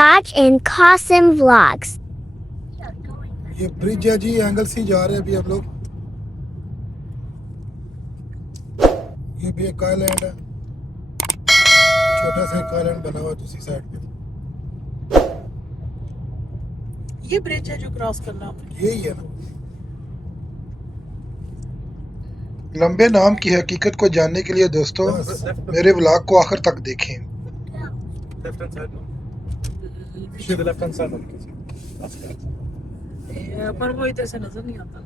Sarge and Qasim Vlogs. ये bridge है जी, एंगलसी जा रहे हैं अभी हम लोग। ये भी एक आइलैंड है, छोटा सा एक आइलैंड बना हुआ दूसरी साइड पे। ये ब्रिज है जो क्रॉस करना है। यही है ना। लंबे नाम की हकीकत को जानने के लिए दोस्तों मेरे व्लॉग को आखिर तक देखें। पर वो इधर से नजर नहीं आता।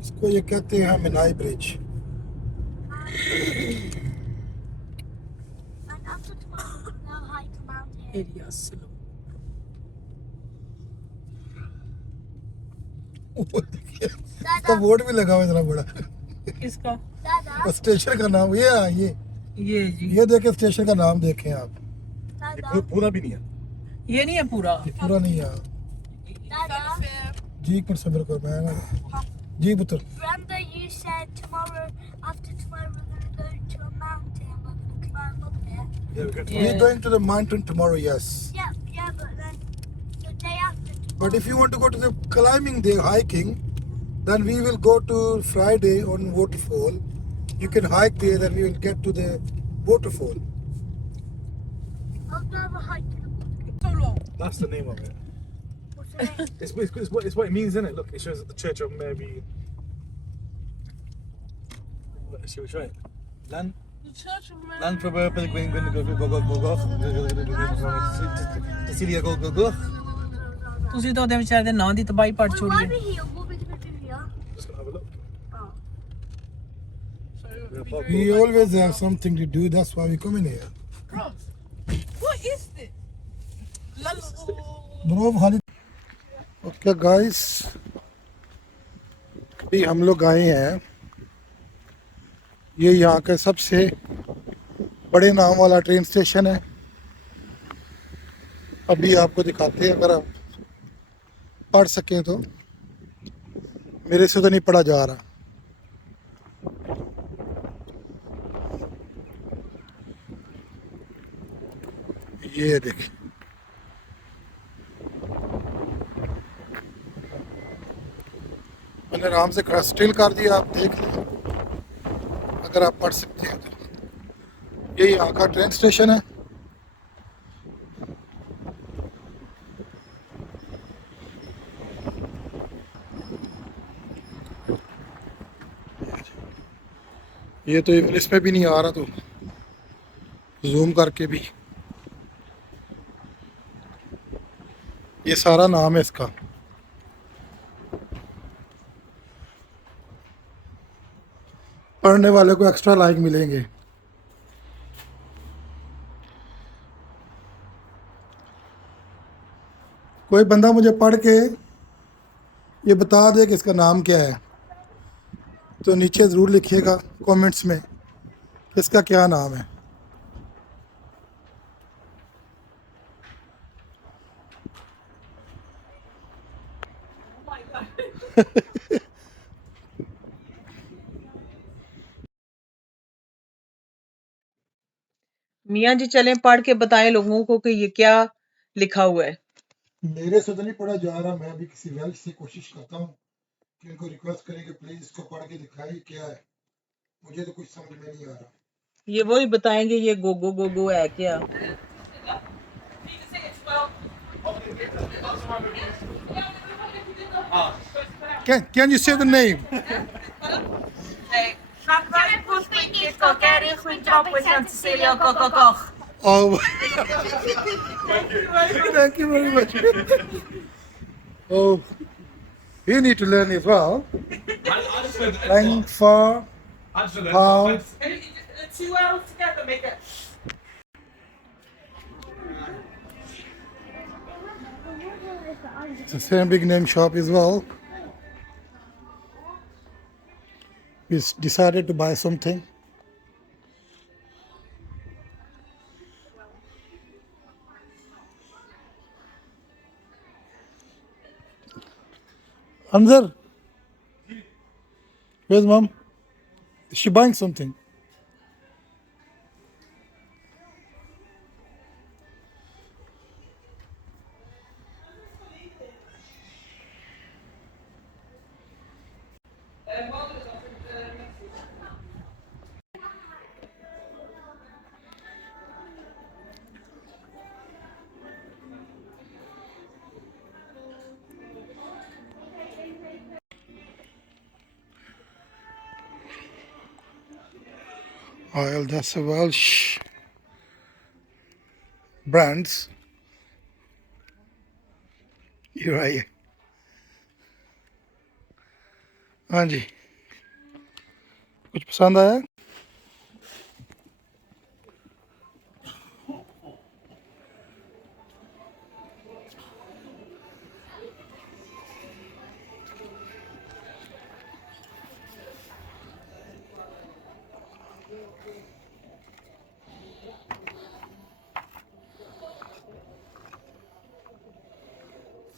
इसको ये कहते हैं मिनाई ब्रिज। इसका बोर्ड भी लगा हुआ इतना बड़ा। किसका? स्टेशन का नाम ये जी ये देखे, स्टेशन का नाम देखें आप। पूरा भी नहीं है, ये नहीं है पूरा। पूरा नहीं है जी। पर सब्र करो, मैं ना जी पुत्र। Remember you said after tomorrow we're going to go to a mountain, we're going to climb up it. We're going to the mountain tomorrow, yes. Yeah, but then the day after tomorrow. But if you want to go to the climbing there, hiking, then we will go to Friday on waterfall. You can hike there, then we will get to the waterfall. I'll never hike to the waterfall. So long. That's the name of it. What's the name? It's what it means, isn't it? Look, it shows the Church of Mary. Should we try it? Llanfairpwll, Tysilio, ਤੁਸੀਂ ਤਾਂ ਉਹਦੇ ਵਿਚਾਰੇ ਦੇ ਨਾਂ ਦੀ ਤਬਾਹੀ ਪੜ Why ਛੋੜੀ ਹੈ। be here? What be here? Just gonna have a look. We always have something to do, that's why we come in here. What is this? Bro, okay guys, अभी हम लोग आए हैं, ये यहाँ का सबसे बड़े नाम वाला ट्रेन स्टेशन है। अभी आपको दिखाते हैं, अगर आप पढ़ सकें तो। मेरे से तो नहीं पढ़ा जा रहा। ये देखिए, मैंने आराम से खड़ा स्टिल कर दिया, आप देख लें अगर आप पढ़ सकते हैं तो। ये यहाँ का ट्रेन स्टेशन है। ये तो इवन इसमें भी नहीं आ रहा, तो जूम करके भी ये सारा नाम है इसका। पढ़ने वाले को एक्स्ट्रा लाइक मिलेंगे। कोई बंदा मुझे पढ़ के ये बता दे कि इसका नाम क्या है, तो नीचे ज़रूर लिखिएगा कमेंट्स में कि इसका क्या नाम है। मियाँ जी चलें पढ़ के बताएं लोगों को कि ये क्या लिखा हुआ है। मेरे से तो नहीं पढ़ा जा रहा, मैं अभी किसी वेल्श से कोशिश करता हूँ कि उनको रिक्वेस्ट करें कि प्लीज इसको पढ़ के दिखाइए क्या है। मुझे तो कुछ समझ में नहीं आ रहा। ये वही बताएंगे ये गो है क्या। Can you say the name? Oh, thank you very much. Oh, you need to learn as well. Llanfairpwll. Two hours together make it. It's the same big name shop as well. We decided to buy something. Anzar, where's mom? Is she buying something? Wale, that's a Welsh brands. ये रहा ये। हाँ जी, कुछ पसंद आया?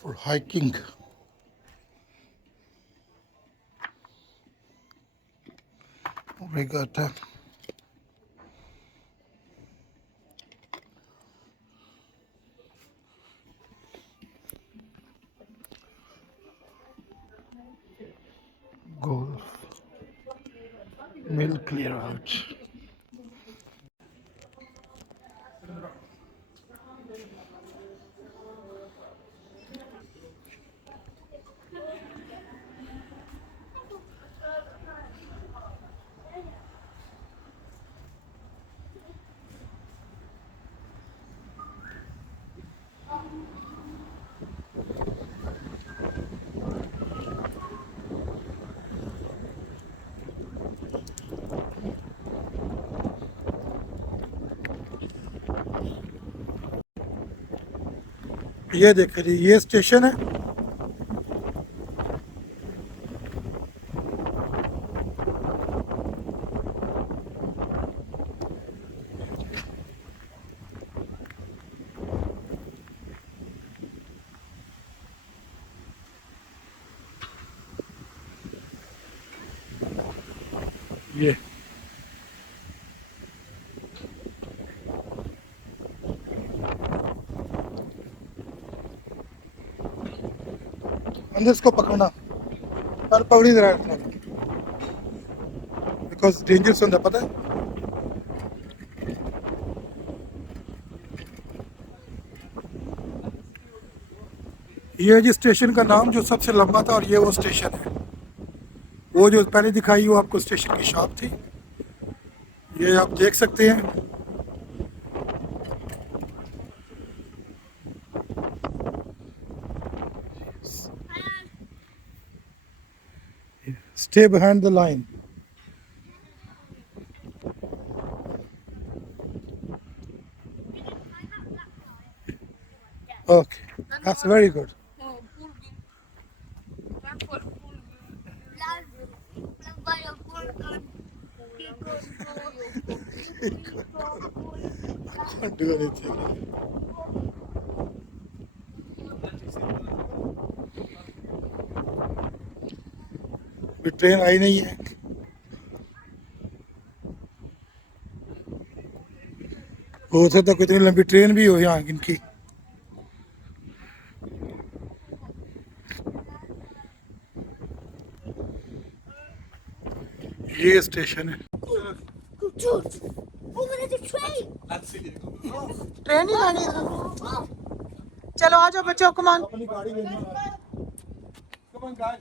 For hiking. We got golf mill clear out. ये देखिए जी, ये स्टेशन है। ये अंदर इसको पकड़ना पर पकड़ी रहा है बिकॉज डेंजरस होता है, पता है। ये जी स्टेशन का नाम जो सबसे लंबा था, और ये वो स्टेशन है। वो जो पहले दिखाई वो आपको स्टेशन की शॉप थी, ये आप देख सकते हैं। Stay behind the line. Okay, that's very good. Can't do anything. अभी ट्रेन आई नहीं है। हो सकता कितनी लंबी ट्रेन भी हो यहाँ इनकी। ये स्टेशन है। ट्रेन ही लानी है। चलो आ जाओ बच्चों, कमान। अपनी गाड़ी लेनी है। Come on, guys.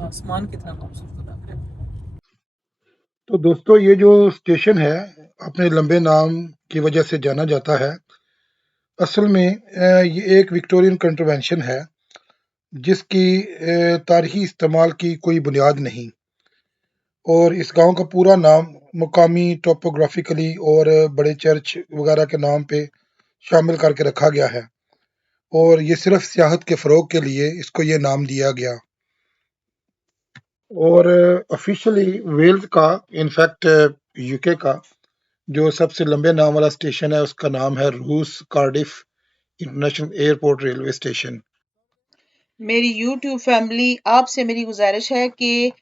आसमान कितना खूबसूरत लग रहा है। तो दोस्तों, ये जो स्टेशन है अपने लंबे नाम की वजह से जाना जाता है। असल में ये एक विक्टोरियन कंट्रवेंशन है जिसकी तारीखी इस्तेमाल की कोई बुनियाद नहीं, और इस गांव का पूरा नाम मुकामी टोपोग्राफिकली और बड़े चर्च वगैरह के नाम पे शामिल करके रखा गया है, और ये सिर्फ सियाहत के फ़रोग के लिए इसको ये नाम दिया गया। और ऑफिशियली वेल्स का, इनफैक्ट यूके का जो सबसे लंबे नाम वाला स्टेशन है उसका नाम है रूस Cardiff international airport railway station. मेरी YouTube फैमिली, आपसे मेरी गुजारिश है कि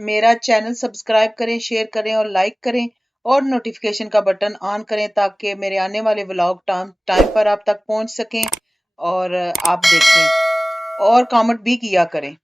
मेरा चैनल सब्सक्राइब करें, शेयर करें और लाइक करें, और नोटिफिकेशन का बटन ऑन करें ताकि मेरे आने वाले व्लॉग टाइम पर आप तक पहुंच सकें और आप देखें, और कमेंट भी किया करें।